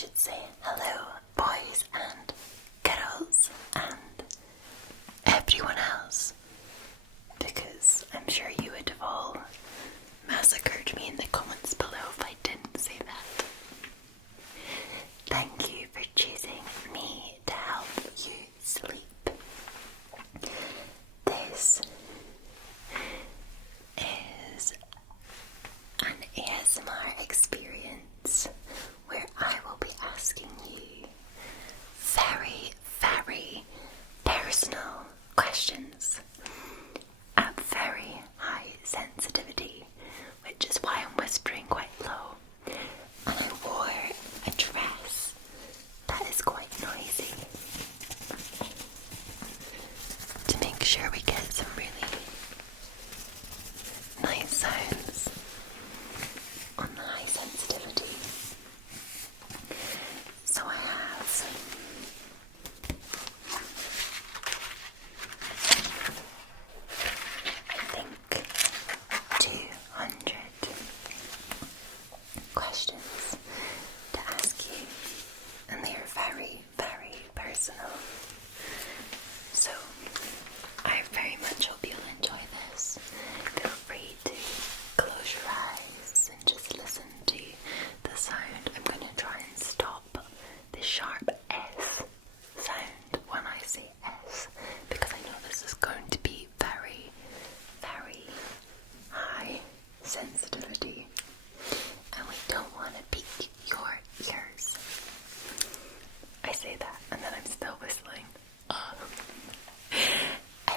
should say hello, boys and girls and everyone else, because I'm sure you would have all massacred me in the comments below if I didn't say that. Thank you for choosing me to help you sleep. This is an ASMR experience where I will be asking you very, very personal questions at very high sensitivity, which is why I'm whispering quite low. And I wore a dress that is quite noisy to make sure we get some really nice sounds on the high sensitivity. So I have I think 200 questions to ask you, and they are very, very personal. So I very much hope you'll enjoy this. Feel free to close your eyes and just listen to the sound. I'm going to try and stop the sharp S sound when I say S, because I know this is going to be very, very high sensitivity, and we don't want to pique your ears. I say that and then I'm still whistling.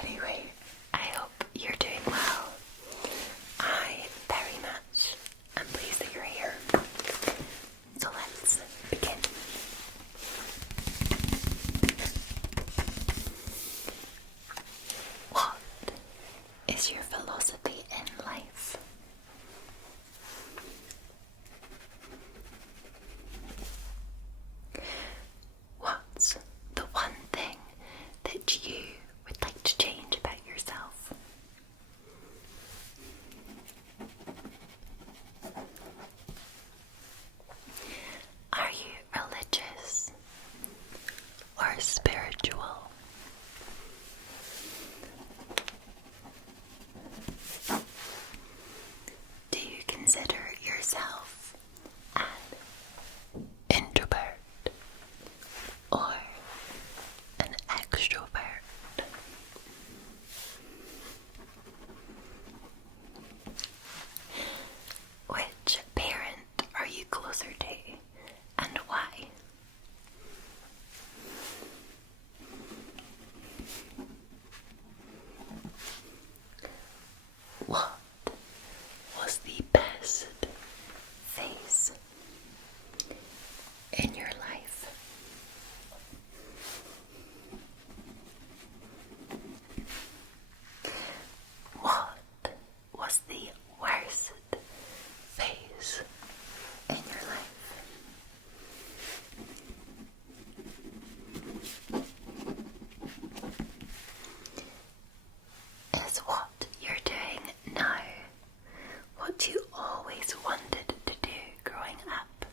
Anyway, I hope you're doing well. I very much am pleased that you're here. So let's begin. What is your philosophy in life? What's the one thing that you would like to change about yourself? Are you religious or spiritual? Do you consider yourself an introvert or an extrovert? Which parent are you closer to, and why? What was the best phase in your life? What was the worst phase in your life? Is what you're doing now what you always wanted to do growing up?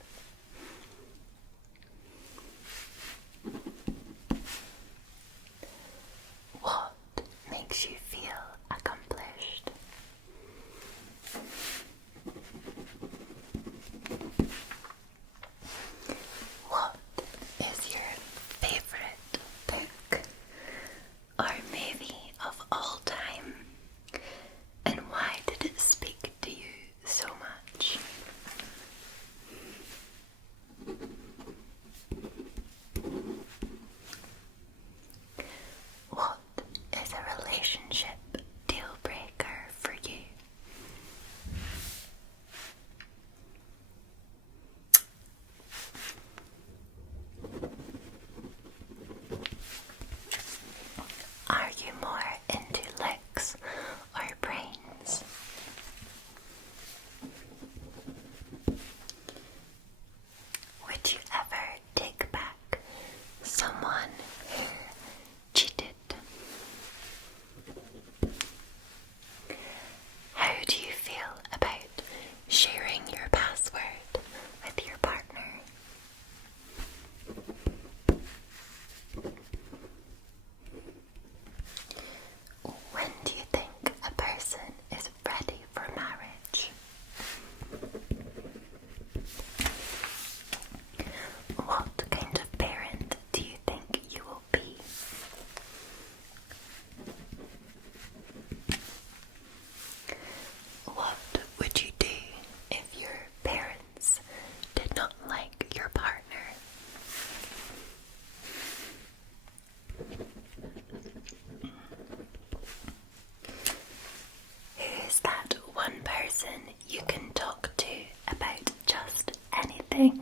you can talk to about just anything.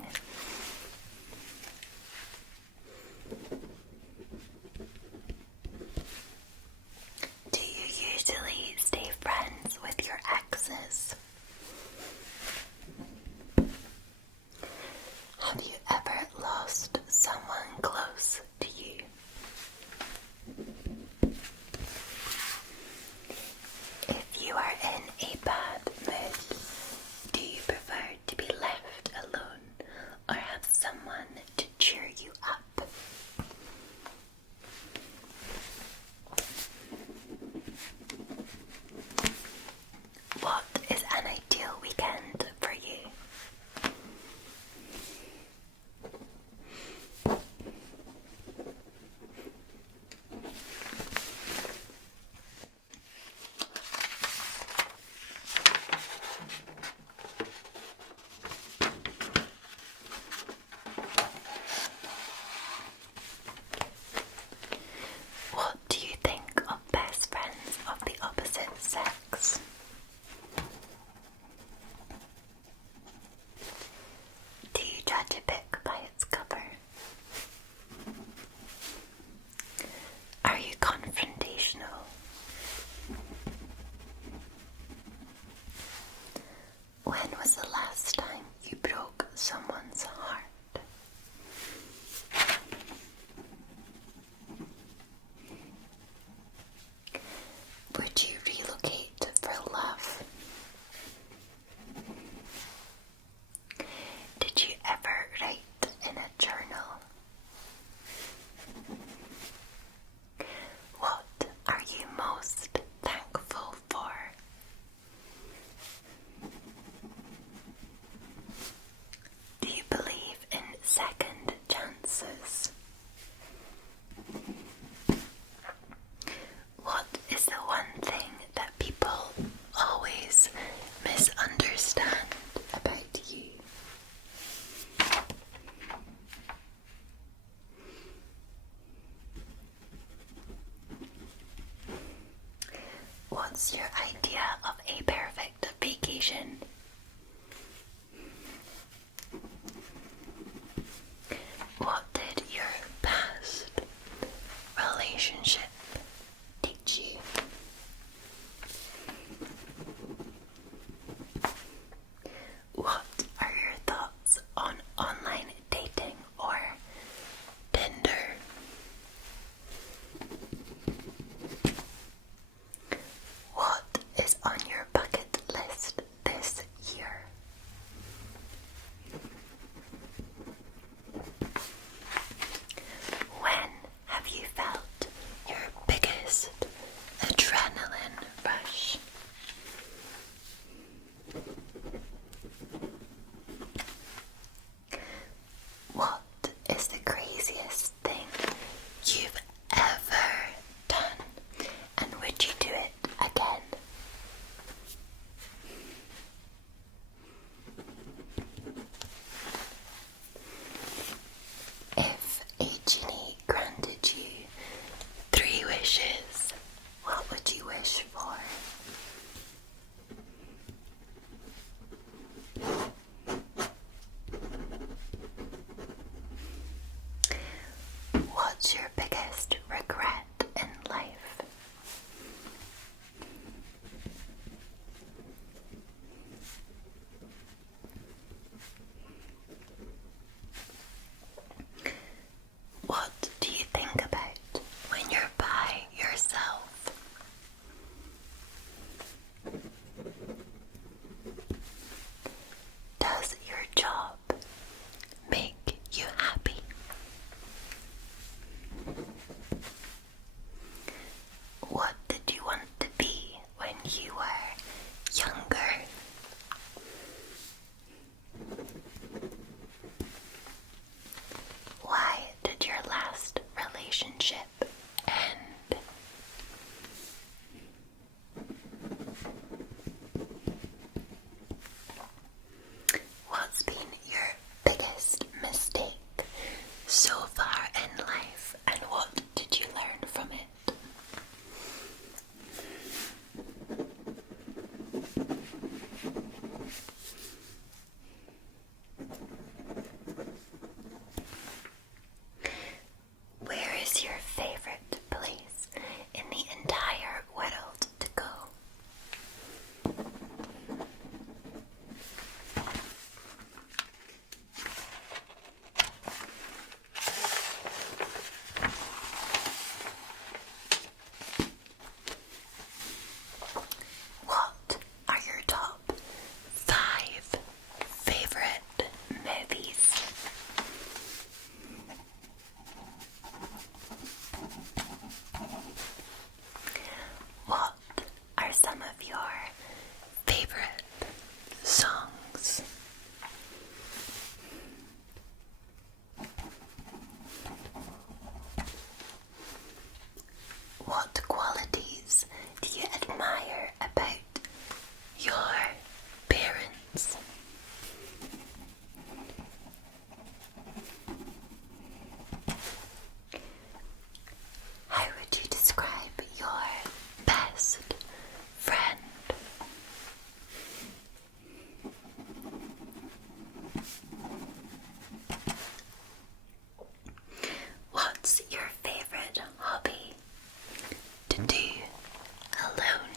Do you usually stay friends with your exes? Have you ever lost someone close to you? If you are in a bad mood, do you prefer to be left alone or have someone to cheer you up? What is an ideal weekend for you? What do you think of best friends of the opposite sex? Do you judge a book by its cover? Are you confrontational? When was the last time you broke someone's heart? Would you relocate for love? Did you ever write in a journal? What are you most thankful for? Do you believe in second chances? What is the one thing that people always misunderstand about you? What's your idea of a perfect vacation? What did your past relationship teach you? What are your thoughts on online dating or Tinder? What is on your bucket list this NibblyBits. How would you describe your best friend? What's your favorite hobby to do alone?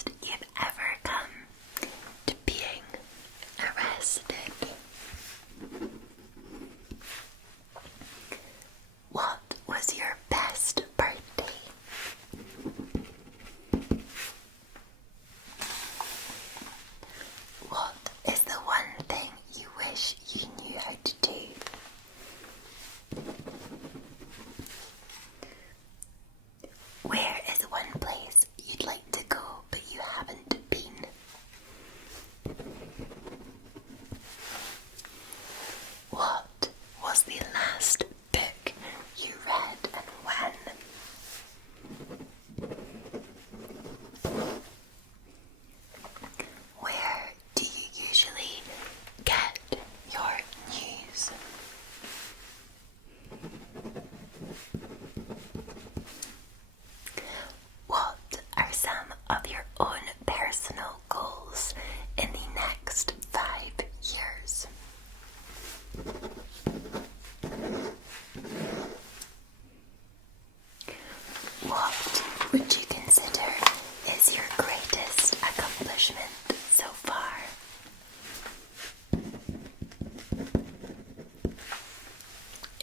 closest you've ever come to being arrested? What was your best birthday? What is the one thing you wish you knew how to do? Where is one place you'd like to go but you haven't been? What was the last book you read and when? Where do you usually get your news? What are some of your own personal goals in the next 5 years? What would you consider is your greatest accomplishment so far?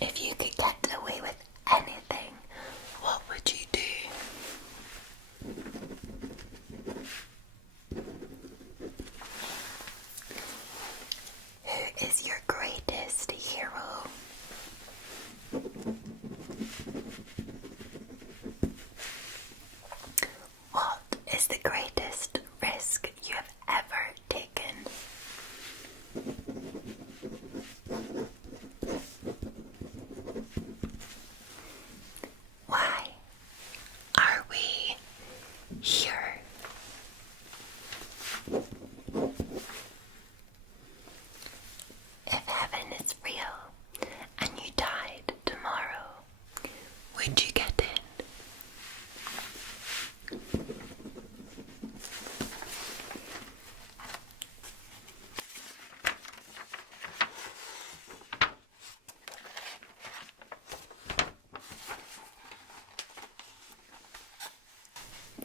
If you could get away with anything, what would you do? Who is your greatest hero? What is the greatest risk you have ever taken? Why are we here? If heaven is real and you died tomorrow, would you get in?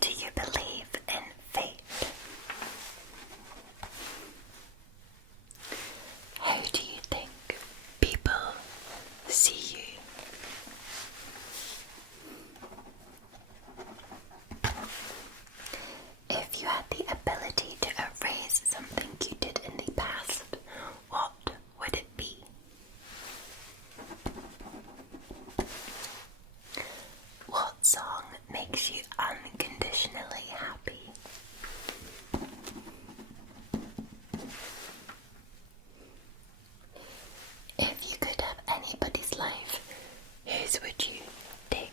Do you believe in fate? How do you think people see you? If you had the ability to erase something you did in the past, what would it be? What song makes you unconditionally happy? If you could have anybody's life, whose would you take?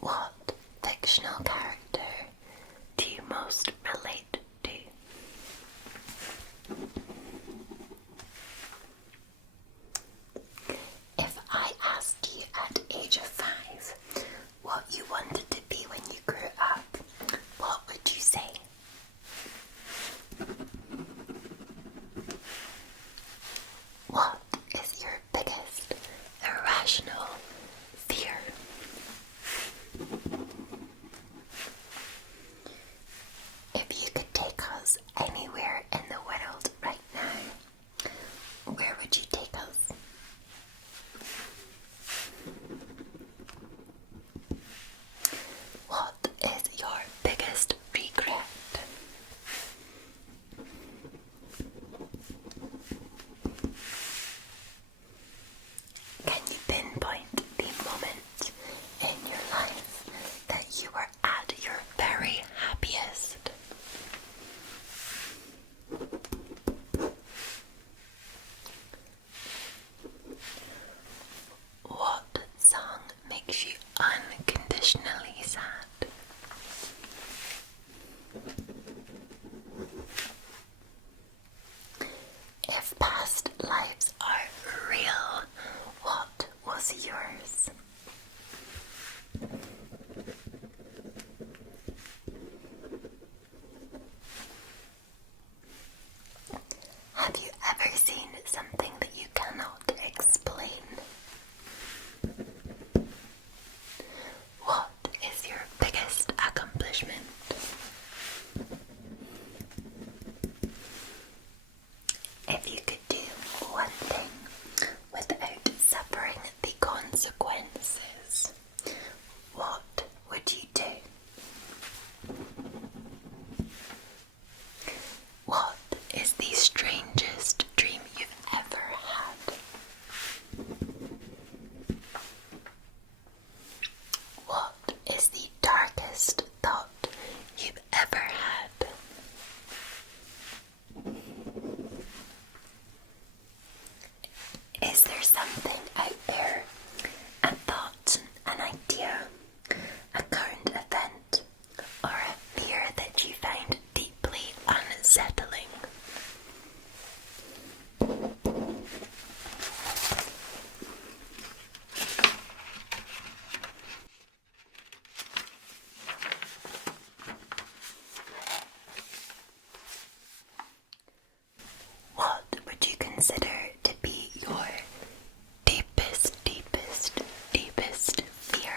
What fictional character do you most relate to? If I asked you at age of 5 what you wanted to be when you grew up, what would you say? What is your biggest irrational fear? consider to be your deepest, deepest, deepest fear?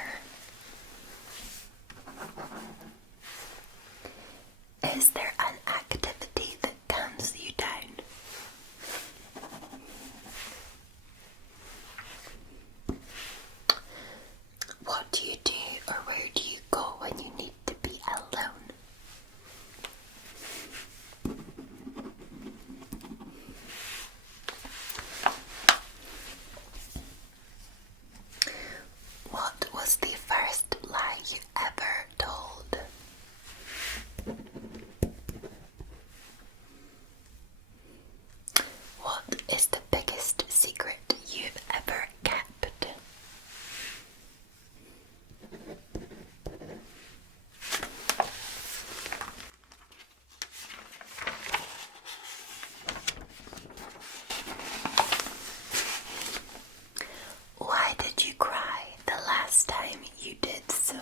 Is there an activity that calms you down? What do you do or where do you go when you need to be alone? What was the first lie you ever told? What is the biggest secret you've ever kept? Why did you cry the last time you did so?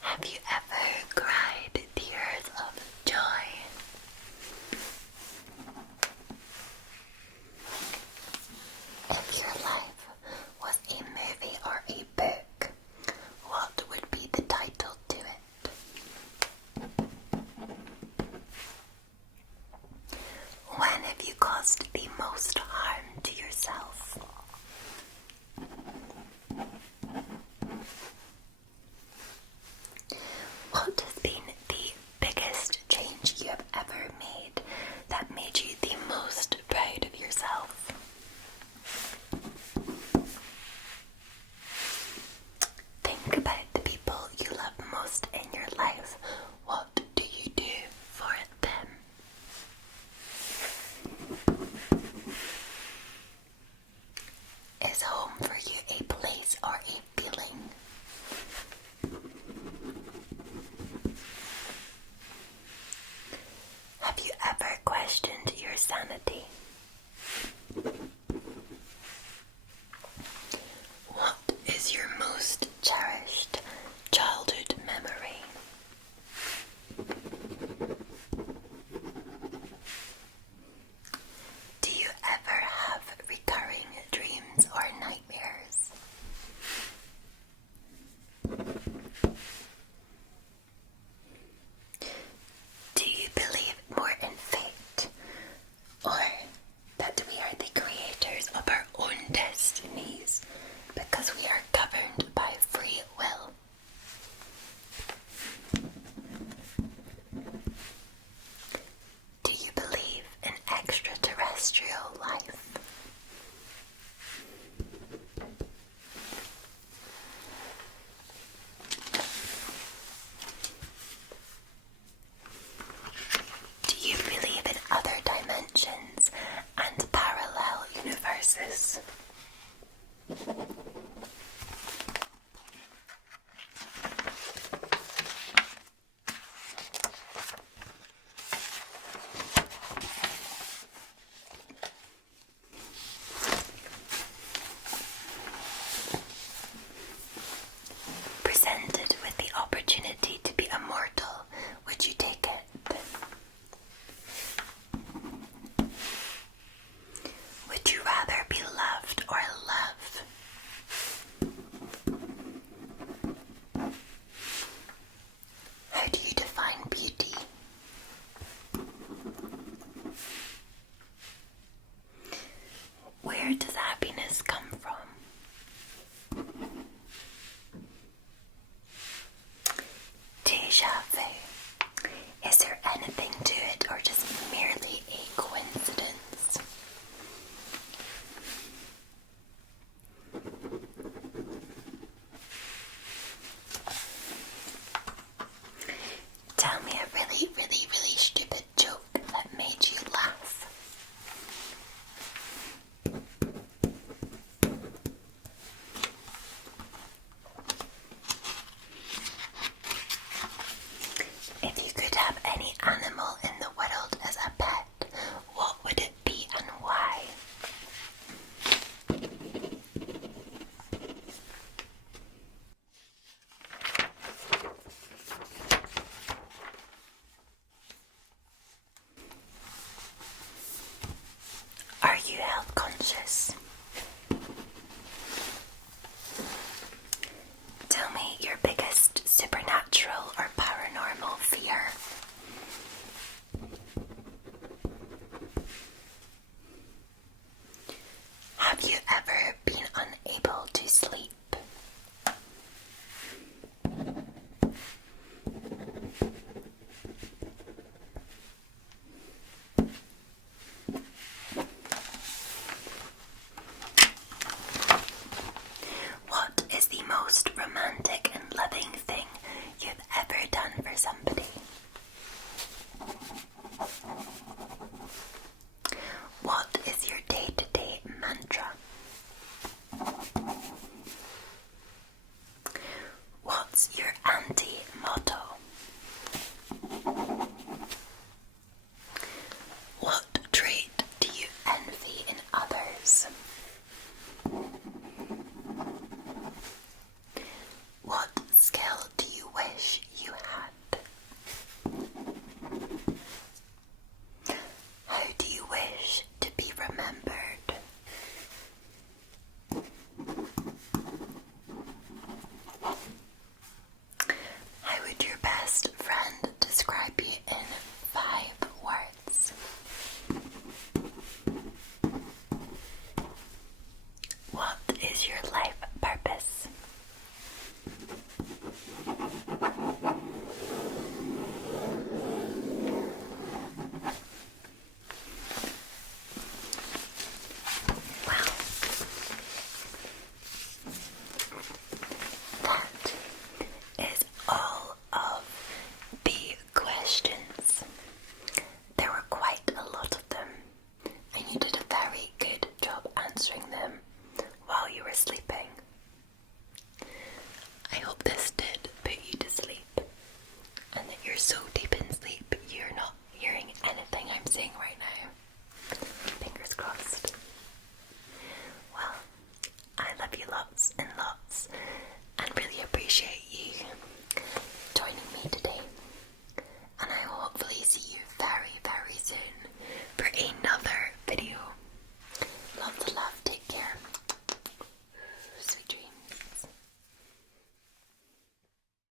Have you ever cried tears of joy? If your life was a movie or a book, what would be the title to it? When have you caused the most harm to yourself? What has been the biggest change you have ever made that made you the most proud of yourself? Think about the people you love most in your life. What do you do for them? Is home for you a place or a feeling? Have you ever questioned your sanity? What is your most cherished childhood memory? Do you ever have recurring dreams or nightmares? Do you believe more in fate, or that we are the creators of our own destinies because we are governed by free will? Do you believe in extraterrestrial life? Do you believe in other dimensions and parallel universes? Presented with the opportunity to be immortal, would you take it? Would you rather be loved or love? How do you define beauty? Where does happiness come from? Deja vu. Is there anything to it or just merely a coincidence? Tell me a really, really,